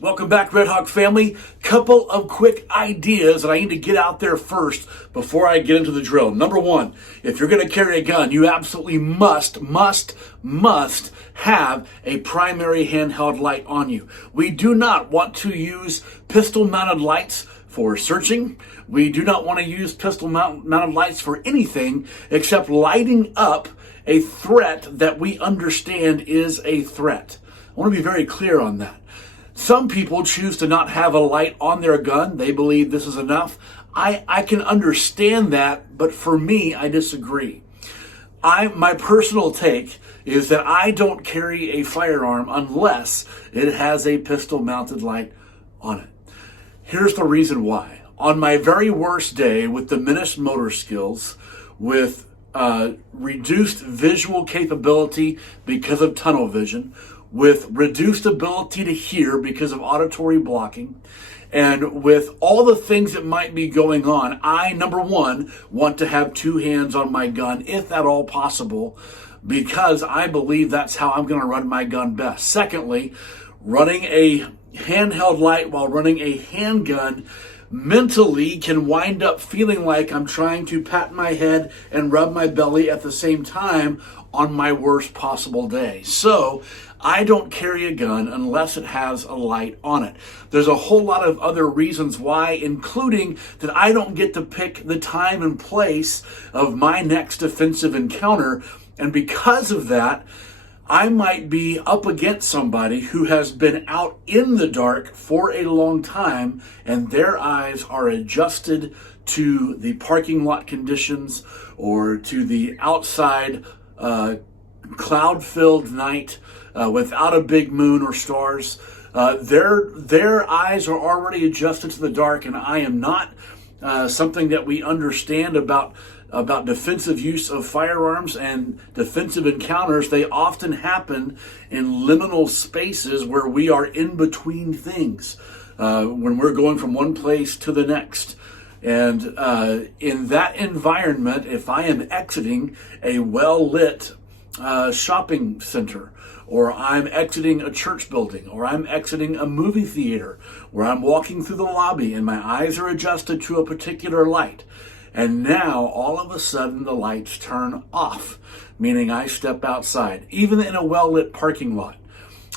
Welcome back, REDHAWK family. Couple of quick ideas that I need to get out there first before I get into the drill. Number one, if you're going to carry a gun, you absolutely must have a primary handheld light on you. We do not want to use pistol-mounted lights for searching. We do not want to use pistol-mounted lights for anything except lighting up a threat that we understand is a threat. I want to be very clear on that. Some people choose to not have a light on their gun. They believe this is enough. I can understand that, but for me, I disagree. My personal take is that I don't carry a firearm unless it has a pistol-mounted light on it. Here's the reason why. On my very worst day with diminished motor skills, with reduced visual capability because of tunnel vision, with reduced ability to hear because of auditory blocking, and with all the things that might be going on, I, number one, want to have two hands on my gun, if at all possible, because I believe that's how I'm going to run my gun best. Secondly, running a handheld light while running a handgun mentally can wind up feeling like I'm trying to pat my head and rub my belly at the same time on my worst possible day. So I don't carry a gun unless it has a light on it. There's a whole lot of other reasons why, including that I don't get to pick the time and place of my next defensive encounter. And because of that, I might be up against somebody who has been out in the dark for a long time and their eyes are adjusted to the parking lot conditions or to the outside cloud-filled night without a big moon or stars. Their eyes are already adjusted to the dark, and I am not. Something that we understand about defensive use of firearms and defensive encounters, they often happen in liminal spaces where we are in between things, when we're going from one place to the next. And in that environment, if I am exiting a well-lit shopping center, or I'm exiting a church building, or I'm exiting a movie theater, where I'm walking through the lobby and my eyes are adjusted to a particular light, and now all of a sudden the lights turn off, meaning I step outside, even in a well-lit parking lot.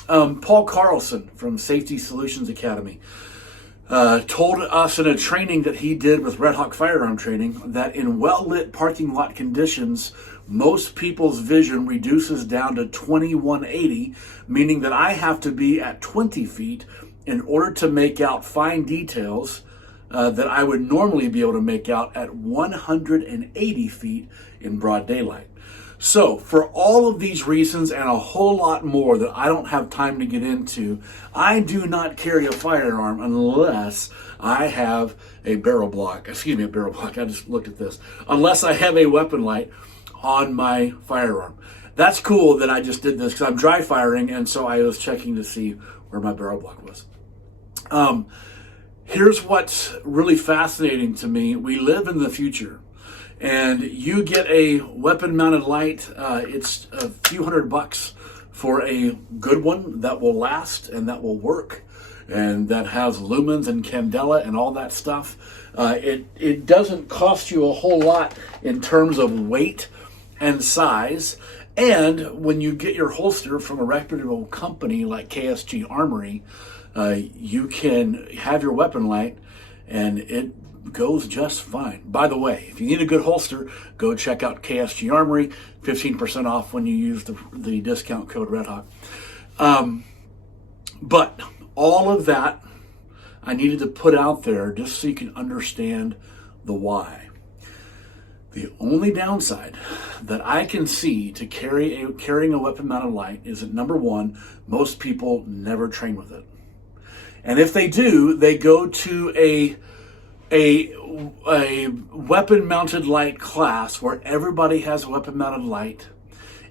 Paul Carlson from Safety Solutions Academy told us in a training that he did with REDHAWK firearm training that in well-lit parking lot conditions, most people's vision reduces down to 2180, meaning that I have to be at 20 feet in order to make out fine details that I would normally be able to make out at 180 feet in broad daylight. So for all of these reasons and a whole lot more that I don't have time to get into, I do not carry a firearm unless I have a barrel block. I just looked at this. Unless I have a weapon light on my firearm. That's cool that I just did this because I'm dry firing, and so I was checking to see where my barrel block was. Here's what's really fascinating to me. We live in the future. And you get a weapon-mounted light, it's a few $100 for a good one that will last and that will work and that has lumens and candela and all that stuff. It doesn't cost you a whole lot in terms of weight and size. And when you get your holster from a reputable company like KSG Armory, you can have your weapon light and it goes just fine. By the way, if you need a good holster, go check out KSG Armory, 15% off when you use the discount code REDHAWK. But all of that I needed to put out there just so you can understand the why. The only downside that I can see to carrying a weapon-mounted light is that, number one, most people never train with it. And if they do, they go to a weapon-mounted light class where everybody has a weapon-mounted light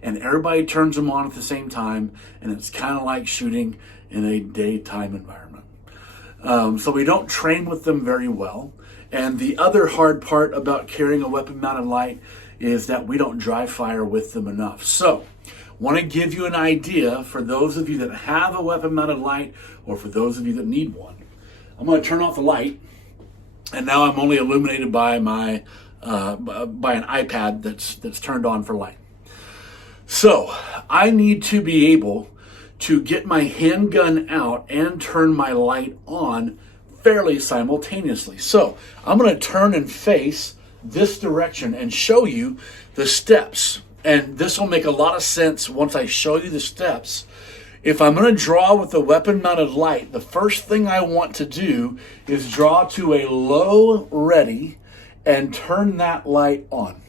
and everybody turns them on at the same time, and it's kind of like shooting in a daytime environment. So we don't train with them very well. And the other hard part about carrying a weapon-mounted light is that we don't dry fire with them enough. So want to give you an idea for those of you that have a weapon-mounted light or for those of you that need one. I'm going to turn off the light, and now I'm only illuminated by my by an iPad that's turned on for light. So I need to be able to get my handgun out and turn my light on fairly simultaneously. So I'm going to turn and face this direction and show you the steps. And this will make a lot of sense once I show you the steps. If I'm going to draw with the weapon-mounted light, the first thing I want to do is draw to a low ready and turn that light on.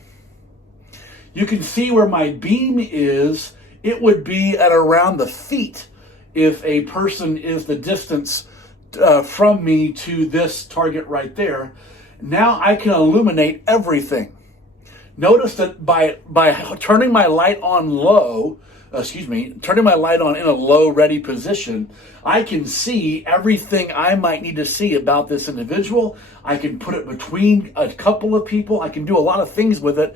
You can see where my beam is. It would be at around the feet if a person is the distance from me to this target right there. Now I can illuminate everything. Notice that by turning my light on turning my light on in a low ready position, I can see everything I might need to see about this individual. I can put it between a couple of people. I can do a lot of things with it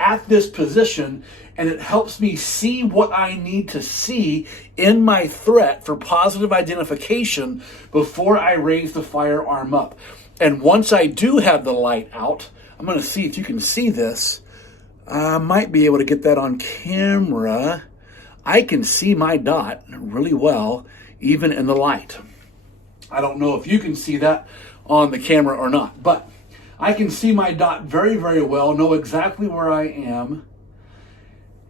at this position, and it helps me see what I need to see in my threat for positive identification before I raise the firearm up. And once I do have the light out, I'm going to see if you can see this. I might be able to get that on camera. I can see my dot really well, even in the light. I don't know if you can see that on the camera or not, but I can see my dot very, very well, know exactly where I am,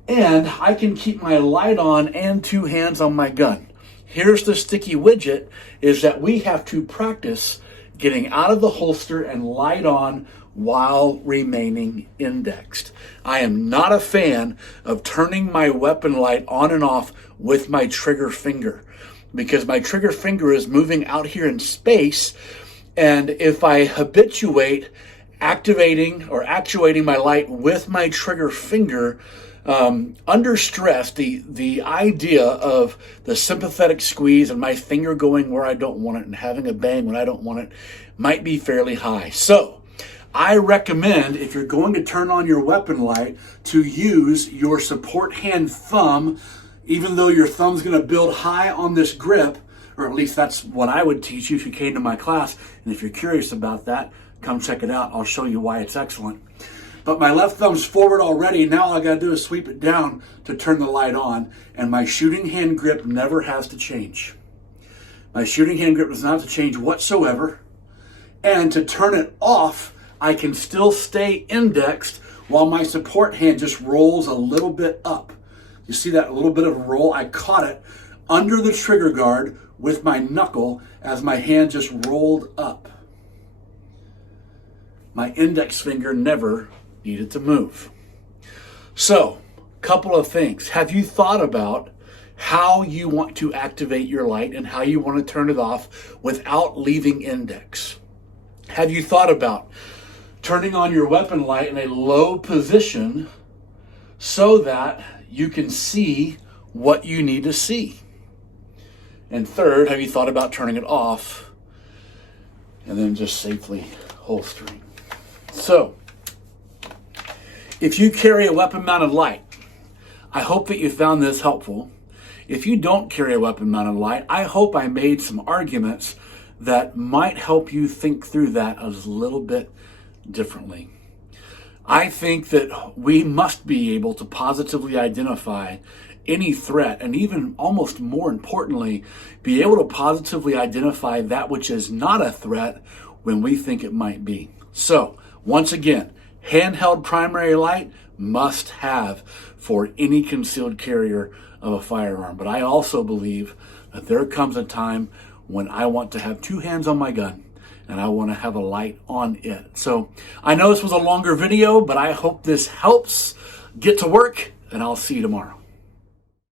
and I can keep my light on and two hands on my gun. Here's the sticky widget, is that we have to practice getting out of the holster and light on while remaining indexed. I am not a fan of turning my weapon light on and off with my trigger finger, because my trigger finger is moving out here in space, and if I habituate activating or actuating my light with my trigger finger, under stress, the idea of the sympathetic squeeze and my finger going where I don't want it and having a bang when I don't want it might be fairly high. So I recommend, if you're going to turn on your weapon light, to use your support hand thumb, even though your thumb's going to build high on this grip, or at least that's what I would teach you if you came to my class. And if you're curious about that, come check it out. I'll show you why it's excellent. But my left thumb's forward already. Now all I got to do is sweep it down to turn the light on. And my shooting hand grip never has to change. My shooting hand grip does not have to change whatsoever. And to turn it off, I can still stay indexed while my support hand just rolls a little bit up. You see that little bit of a roll? I caught it under the trigger guard with my knuckle as my hand just rolled up. My index finger never needed to move. So, couple of things. Have you thought about how you want to activate your light and how you want to turn it off without leaving index? Have you thought about turning on your weapon light in a low position so that you can see what you need to see? And third, have you thought about turning it off and then just safely holstering? So, if you carry a weapon-mounted light, I hope that you found this helpful. If you don't carry a weapon-mounted light, I hope I made some arguments that might help you think through that a little bit differently. I think that we must be able to positively identify any threat, and even almost more importantly, be able to positively identify that which is not a threat when we think it might be. So, once again, handheld primary light must have for any concealed carrier of a firearm. But I also believe that there comes a time when I want to have two hands on my gun and I want to have a light on it. So I know this was a longer video, but I hope this helps. Get to work, and I'll see you tomorrow.